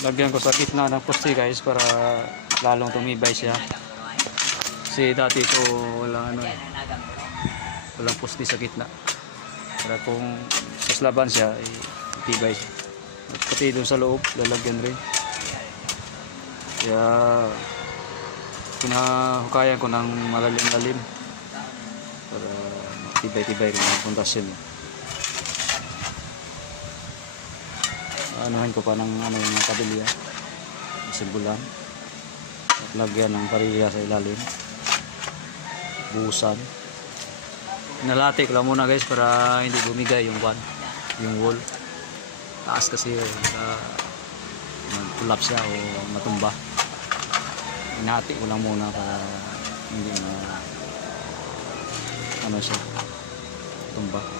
Lagyan ko sa gitna ng poste guys para lalong tumibay siya. Kasi dati ito walang ano eh, walang poste sa gitna. Para kung saslaban siya ay tibay siya. At pati doon sa loob lalagyan rin. Kaya pinahukayan ko ng malalim-lalim para tibay-tibay rin ang pundasyon. Anuhin ko pa ng ano yung kabilya, simbulan, at lagyan ng parilya sa ilalim, buhusan. Nalati ko lang muna guys para hindi bumigay yung wall. Taas kasi mag-collapse siya o matumba. Inati ko lang muna para hindi na ano siya tumba.